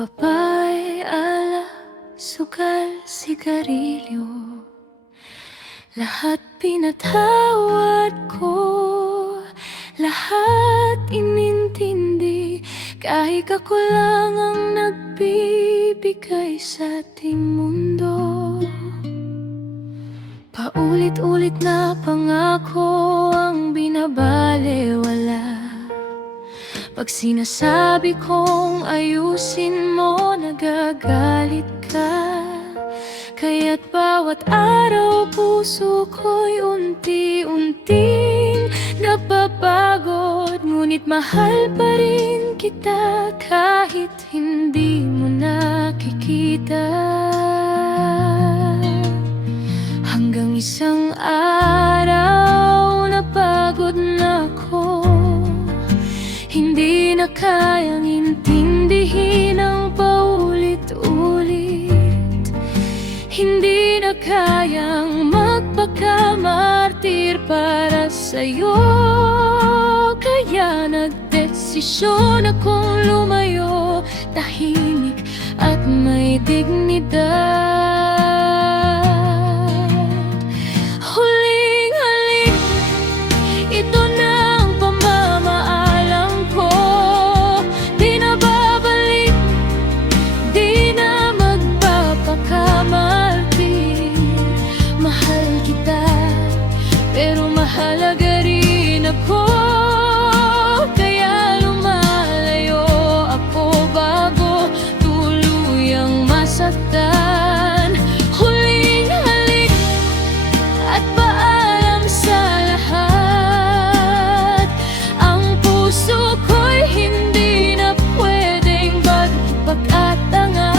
Papay, ala, sukal, sigarilyo, lahat pinatawad ko, lahat inintindi. Kahit ako lang ang nagbibigay sa ating mundo. Paulit-ulit na pangako ang binabalewala. Pag sinasabi kong ayusin mo, nagagalit ka. Kaya't bawat araw puso ko'y unti-unting napapagod. Ngunit mahal pa rin kita kahit hindi mo nakikita. Hanggang isang araw napagod na ako, hindi na kayang intindihin ang paulit-ulit. Hindi na kayang magpakamartir para sa'yo. Kaya nagdesisyon akong lumayo, tahimik at may dignidad. Huling halik, ito na ang pamamaalam ko. Di na babalik, di na magpapakamartir. Mahal kita, pero mahalaga rin ako. Kaya lumalayo ako bago tuluyang masaktan. Huling halik at paalam sa lahat. Ang puso ko'y hindi na pwedeng magpakatanga.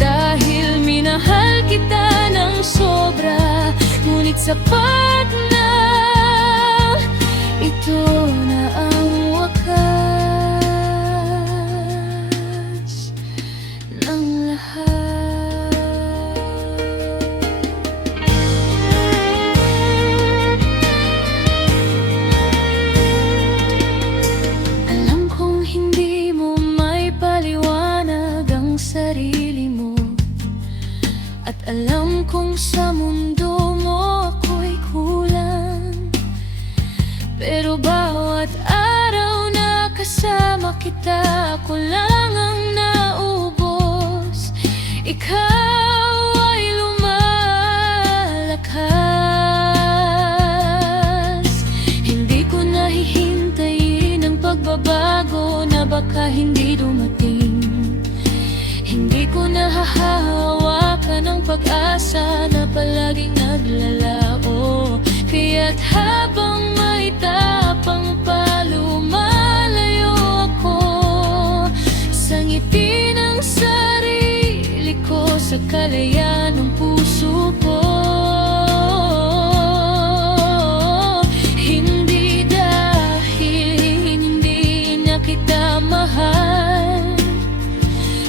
Dahil minahal kita ng sobra, ngunit sapat na. Ito na ang wakas ng lahat. Alam kong hindi mo may paliwanag ang sarili mo, at alam kong sa mundo mo ako'y kulang. Pero bawat araw na kasama kita, ako lang ang naubos. Ikaw ay lumalakas. Hindi ko nahihintayin ang pagbabago na baka hindi dumating. Hindi ko nahahawakan ang pag-asa na palaging naglalao. Kaya't habang may tapang pa, lumalayo ako sa ngiti ng sarili ko, sa kalayaan ng puso ko. Hindi dahil hindi na kita mahal,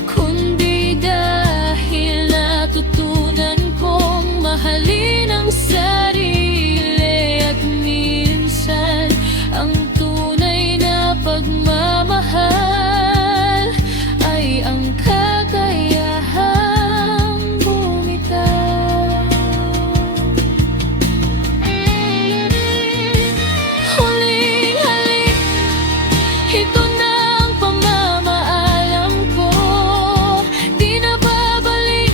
kundi dahil natutunan kong mahalin ang sarili. At minsan ang tunay na pagmamahal ay ang kakayahang bumitaw. Huling halik, ito na ang pamamaalam ko. Di na babalik,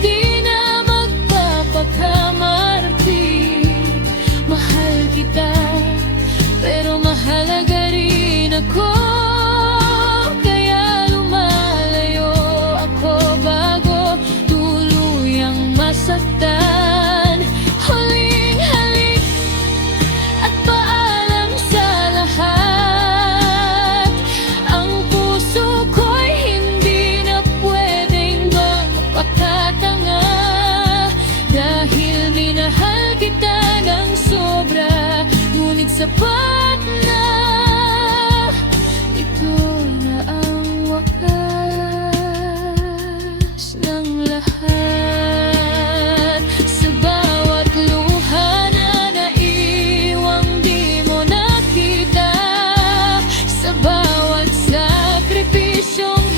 di na magpapakamartir. Mahal kita, pero mahalaga rin ako. Kaya lumalayo ako bago tuluyang masaktan. Huling halik at paalam sa lahat. Ang puso ko'y hindi na pwedeng magpakatanga. Dahil minahal kita ng sobra, ngunit sapat na. Ito na ang wakas ng lahat. Sa bawat luha na naiwang di mo nakita, sa bawat sakripisyong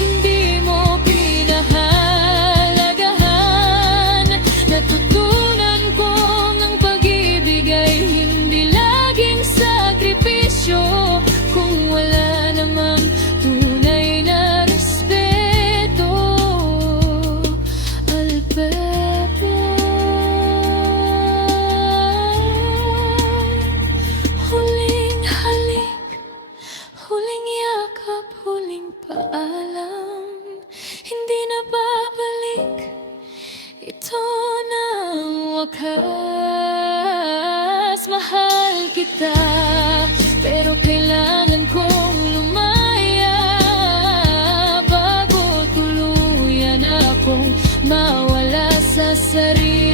wakas, mahal kita, pero kailangan kong lumaya bago tuluyan akong mawala sa sarili.